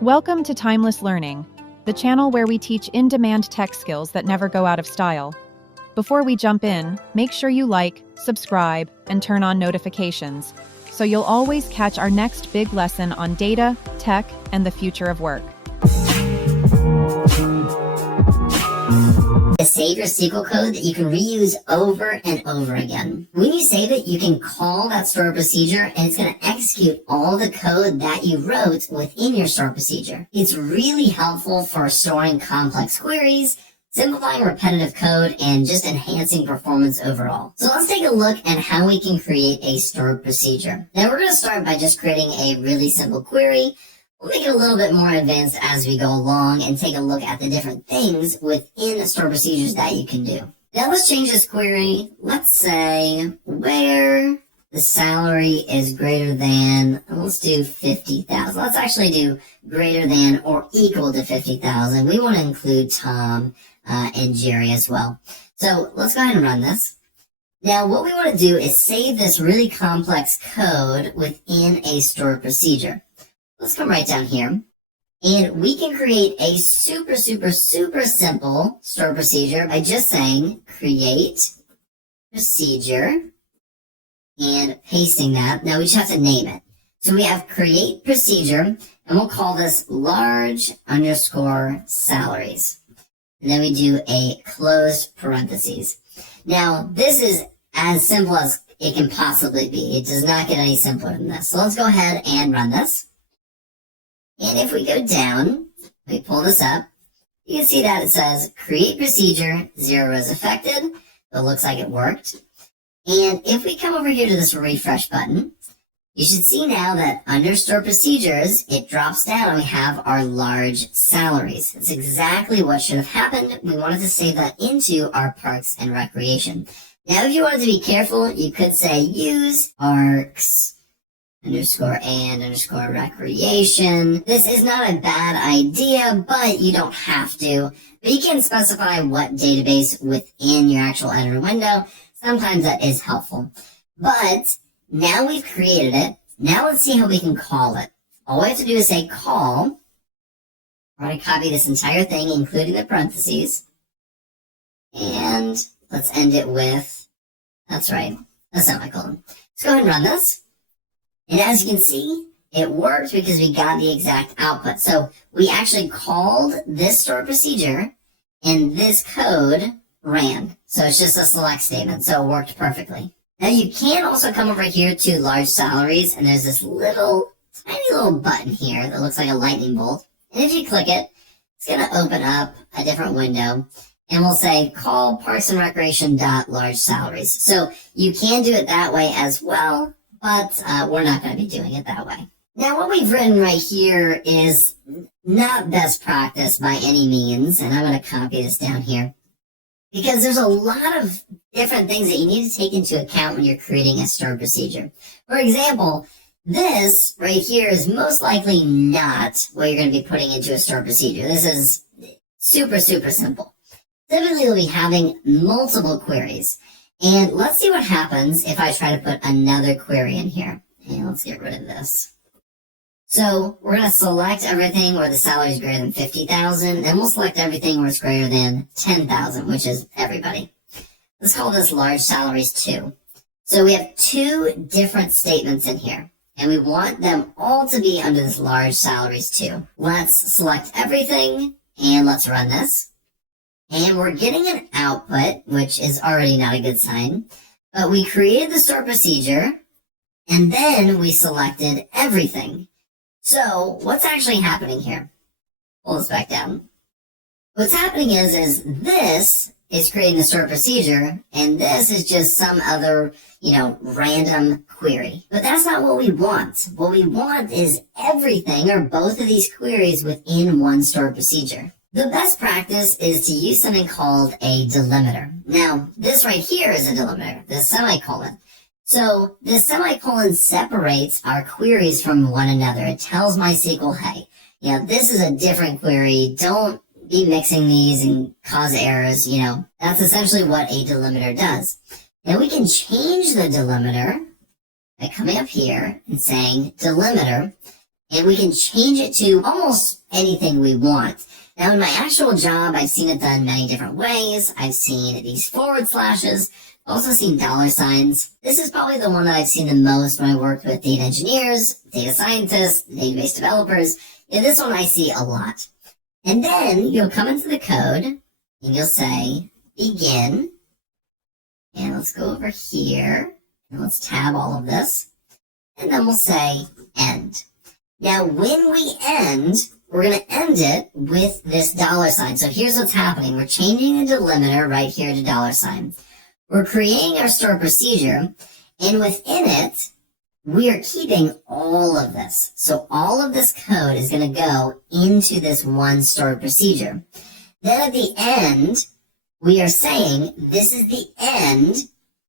Welcome to Timeless Learning, the channel where we teach in-demand tech skills that never go out of style. Before we jump in, make sure you like, subscribe, and turn on notifications, so you'll always catch our next big lesson on data, tech, and the future of work. Save your SQL code that you can reuse over and over again. When you save it, you can call that stored procedure and it's going to execute all the code that you wrote within your stored procedure. It's really helpful for storing complex queries, simplifying repetitive code, and just enhancing performance overall. So let's take a look at how we can create a stored procedure. Now we're going to start by just creating a really simple query. We'll make it a little bit more advanced as we go along and take a look at the different things within the stored procedures that you can do. Now let's change this query. Let's say where the salary is greater than, let's do 50,000. Let's actually do greater than or equal to 50,000. We want to include Tom and Jerry as well. So let's go ahead and run this. Now what we want to do is save this really complex code within a stored procedure. Let's come right down here, and we can create a super simple stored procedure by just saying create procedure and pasting that. Now we just have to name it. So we have create procedure, and we'll call this large underscore salaries. And then we do a closed parentheses. Now this is as simple as it can possibly be. It does not get any simpler than this. So let's go ahead and run this. And if we go down, we pull this up, you can see that it says create procedure, 0 rows affected. It looks like it worked. And if we come over here to this refresh button, you should see now that under stored procedures, it drops down and we have our large salaries. It's exactly what should have happened. We wanted to save that into our parks and recreation. Now, if you wanted to be careful, you could say use parks underscore and underscore recreation. This is not a bad idea, but you don't have to. But you can specify what database within your actual editor window. Sometimes that is helpful. But now we've created it. Now let's see how we can call it. All we have to do is say call. We're going to copy this entire thing, including the parentheses. And let's end it with, that's right, a semicolon. Let's go ahead and run this. And as you can see, it worked because we got the exact output. So we actually called this stored procedure and this code ran. So it's just a select statement. So it worked perfectly. Now you can also come over here to large salaries, and there's this tiny little button here that looks like a lightning bolt. And if you click it, it's going to open up a different window. And we'll say call parks and recreation .large salaries. So you can do it that way as well. But we're not going to be doing it that way. Now, what we've written right here is not best practice by any means, and I'm going to copy this down here, because there's a lot of different things that you need to take into account when you're creating a stored procedure. For example, this right here is most likely not what you're going to be putting into a stored procedure. This is super simple. Typically, you'll be having multiple queries. And let's see what happens if I try to put another query in here. And let's get rid of this. So we're going to select everything where the salary is greater than 50,000. Then we'll select everything where it's greater than 10,000, which is everybody. Let's call this large salaries 2. So we have 2 different statements in here. And we want them all to be under this large salaries 2. Let's select everything and let's run this. And we're getting an output, which is already not a good sign. But we created the stored procedure, and then we selected everything. So what's actually happening here? Pull this back down. What's happening is this is creating the stored procedure, and this is just some other, random query. But that's not what we want. What we want is everything or both of these queries within one stored procedure. The best practice is to use something called a delimiter. Now, this right here is a delimiter, the semicolon. So this semicolon separates our queries from one another. It tells MySQL, hey, this is a different query. Don't be mixing these and cause errors. That's essentially what a delimiter does. Now we can change the delimiter by coming up here and saying delimiter. and we can change it to almost anything we want. Now, in my actual job, I've seen it done many different ways. I've seen these forward slashes, also seen dollar signs. This is probably the one that I've seen the most when I worked with data engineers, data scientists, database developers. And this one I see a lot. And then you'll come into the code and you'll say begin. And let's go over here and let's tab all of this. And then we'll say end. Now, when we end, we're going to end it with this dollar sign. So here's what's happening. We're changing the delimiter right here to dollar sign. We're creating our store procedure, and within it, we are keeping all of this. So all of this code is going to go into this one stored procedure. Then at the end, we are saying this is the end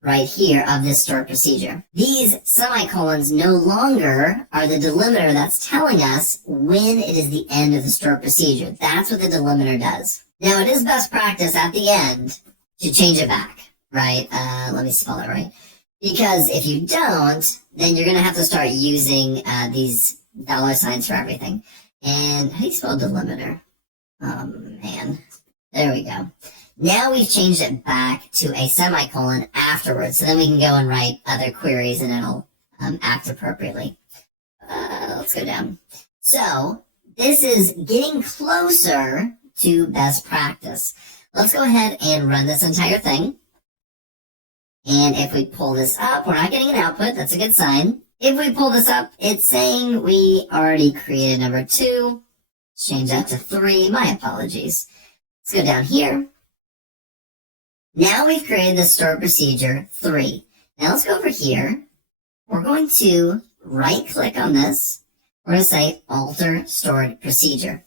right here of this stored procedure. These semicolons no longer are the delimiter that's telling us when it is the end of the stored procedure. That's what the delimiter does. Now, it is best practice at the end to change it back, right? Let me spell it right. Because if you don't, then you're going to have to start using these dollar signs for everything. And how do you spell delimiter? Man. There we go. Now we've changed it back to a semicolon afterwards, so then we can go and write other queries and it'll act appropriately. Let's go down. So this is getting closer to best practice. Let's go ahead and run this entire thing. And if we pull this up, we're not getting an output. That's a good sign. If we pull this up, it's saying we already created number 2. Let's change that to 3. My apologies. Let's go down here. Now we've created the stored procedure 3. Now let's go over here. We're going to right click on this. We're going to say alter stored procedure.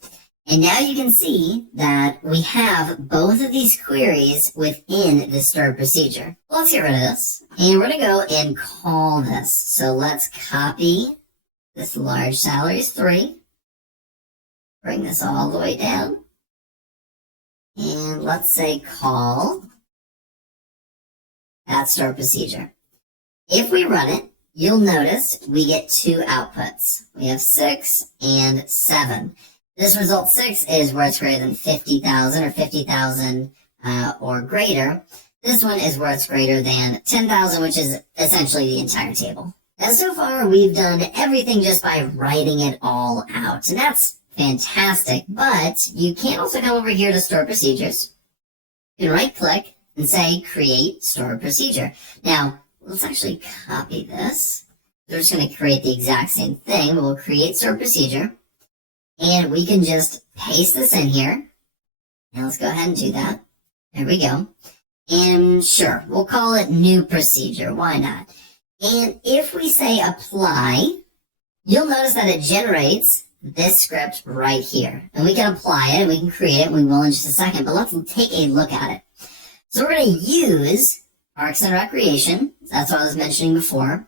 And now you can see that we have both of these queries within the stored procedure. Let's get rid of this. And we're going to go and call this. So let's copy this large salaries 3. Bring this all the way down. And let's say call that stored procedure. If we run it, you'll notice we get 2 outputs. We have 6 and 7. This result 6 is where it's greater than 50,000 or 50,000 or greater. This one is where it's greater than 10,000, which is essentially the entire table. Now, so far, we've done everything just by writing it all out. And that's fantastic, but you can also come over here to store procedures. You can right click and say create stored procedure. Now, let's actually copy this. We're just going to create the exact same thing. We'll create stored procedure. And we can just paste this in here. Now let's go ahead and do that. There we go. And sure, we'll call it new procedure. Why not? And if we say apply, you'll notice that it generates this script right here. And we can apply it and we can create it. We will in just a second, but let's take a look at it. So we're going to use Parks and Recreation. That's what I was mentioning before.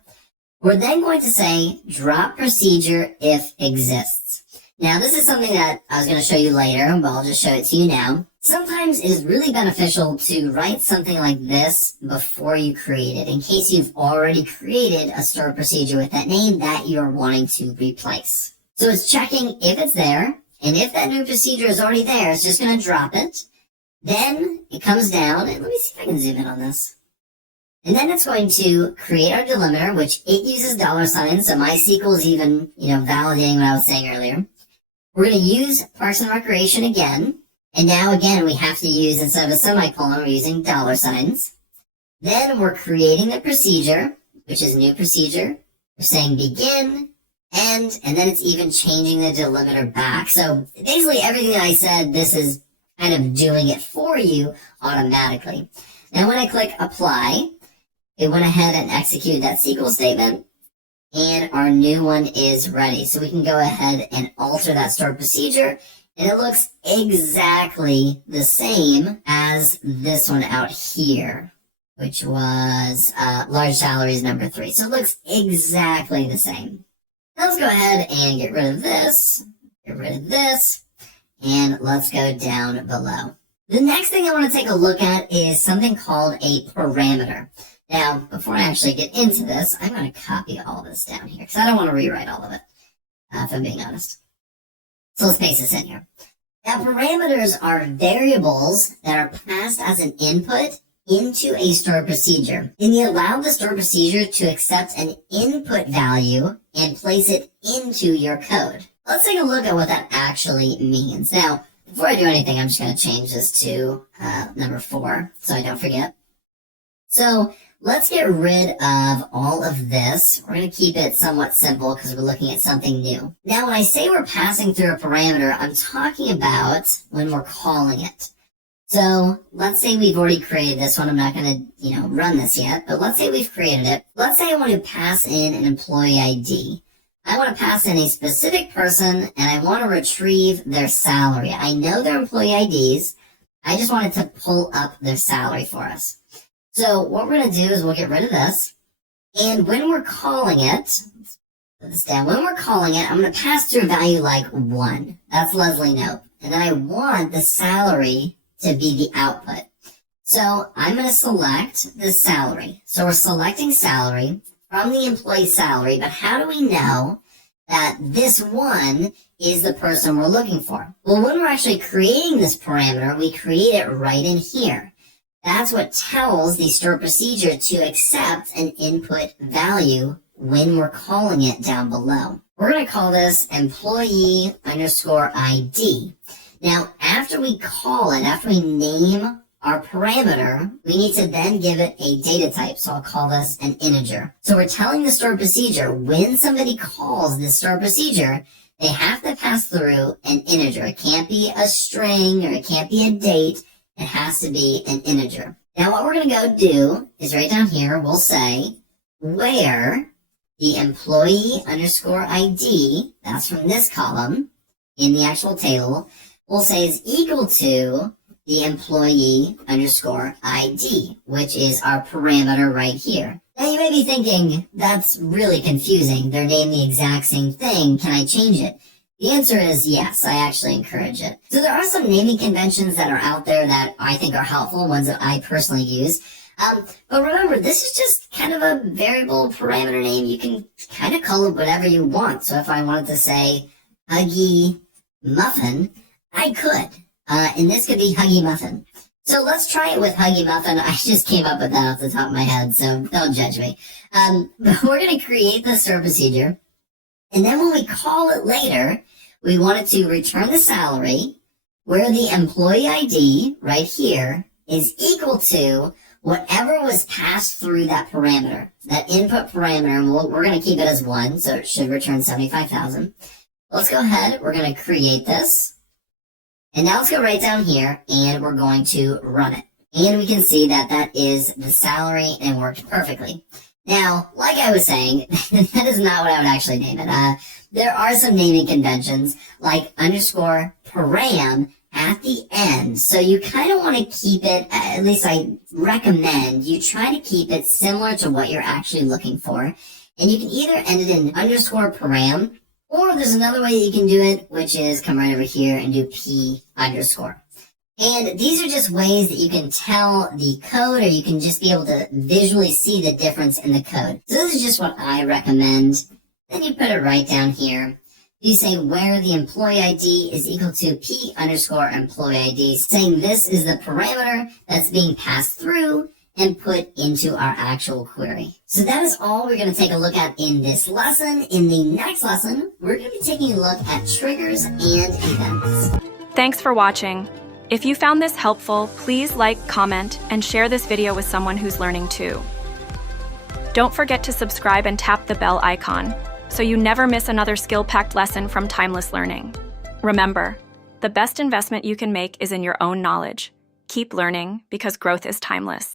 We're then going to say drop procedure if exists. Now, this is something that I was going to show you later, but I'll just show it to you now. Sometimes it is really beneficial to write something like this before you create it, in case you've already created a stored procedure with that name that you're wanting to replace. So it's checking if it's there, and if that new procedure is already there, it's just going to drop it. Then it comes down, and let me see if I can zoom in on this. And then it's going to create our delimiter, which it uses dollar signs, so MySQL is even, validating what I was saying earlier. We're going to use Parks and Recreation again. And now again, we have to use, instead of a semicolon, we're using dollar signs. Then we're creating the procedure, which is new procedure. We're saying begin, end, and then it's even changing the delimiter back. So basically everything that I said, this is kind of doing it for you automatically. Now when I click apply, it went ahead and executed that SQL statement. And our new one is ready. So we can go ahead and alter that stored procedure. And it looks exactly the same as this one out here, which was large salaries number 3. So it looks exactly the same. Now let's go ahead and get rid of this, and let's go down below. The next thing I want to take a look at is something called a parameter. Now, before I actually get into this, I'm going to copy all this down here because I don't want to rewrite all of it. if I'm being honest. So let's paste this in here. Now, parameters are variables that are passed as an input into a stored procedure. And you allow the stored procedure to accept an input value and place it into your code. Let's take a look at what that actually means. Now, before I do anything, I'm just going to change this to number 4 so I don't forget. So let's get rid of all of this. We're going to keep it somewhat simple because we're looking at something new. Now, when I say we're passing through a parameter, I'm talking about when we're calling it. So let's say we've already created this one. I'm not going to, run this yet, but let's say we've created it. Let's say I want to pass in an employee ID. I want to pass in a specific person and I want to retrieve their salary. I know their employee IDs. I just wanted to pull up their salary for us. So what we're going to do is we'll get rid of this. And when we're calling it, let's put this down. When we're calling it, I'm going to pass through a value like 1. That's Leslie Nope. And then I want the salary to be the output. So I'm going to select the salary. So we're selecting salary from the employee salary, but how do we know that this one is the person we're looking for? Well, when we're actually creating this parameter, we create it right in here. That's what tells the stored procedure to accept an input value when we're calling it down below. We're going to call this employee underscore ID. Now, after we call it, after we name our parameter, we need to then give it a data type. So I'll call this an integer. So we're telling the stored procedure when somebody calls this stored procedure, they have to pass through an integer. It can't be a string or it can't be a date. It has to be an integer. Now what we're going to go do is right down here, we'll say where the employee underscore ID, that's from this column in the actual table, we'll say is equal to the employee underscore ID, which is our parameter right here. Now you may be thinking, that's really confusing. They're named the exact same thing. Can I change it? The answer is yes, I actually encourage it. So there are some naming conventions that are out there that I think are helpful, ones that I personally use. But remember, this is just kind of a variable parameter name. You can kind of call it whatever you want. So if I wanted to say Huggy Muffin, I could. And this could be Huggy Muffin. So let's try it with Huggy Muffin. I just came up with that off the top of my head, so don't judge me. But we're going to create the stored procedure. And then when we call it later, we want it to return the salary where the employee ID right here is equal to whatever was passed through that parameter, that input parameter. And we're going to keep it as 1, so it should return 75,000. Let's go ahead. We're going to create this. And now let's go right down here and we're going to run it. And we can see that that is the salary and it worked perfectly. Now, like I was saying, that is not what I would actually name it. There are some naming conventions like underscore param at the end. So you kind of want to keep it, at least I recommend you try to keep it similar to what you're actually looking for. And you can either end it in underscore param, or there's another way you can do it, which is come right over here and do p underscore. And these are just ways that you can tell the code, or you can just be able to visually see the difference in the code. So this is just what I recommend. Then you put it right down here. You say where the employee ID is equal to p underscore employee ID, saying this is the parameter that's being passed through and put into our actual query. So that is all we're going to take a look at in this lesson. In the next lesson, we're going to be taking a look at triggers and events. Thanks for watching. If you found this helpful, please like, comment, and share this video with someone who's learning too. Don't forget to subscribe and tap the bell icon so you never miss another skill-packed lesson from Timeless Learning. Remember, the best investment you can make is in your own knowledge. Keep learning because growth is timeless.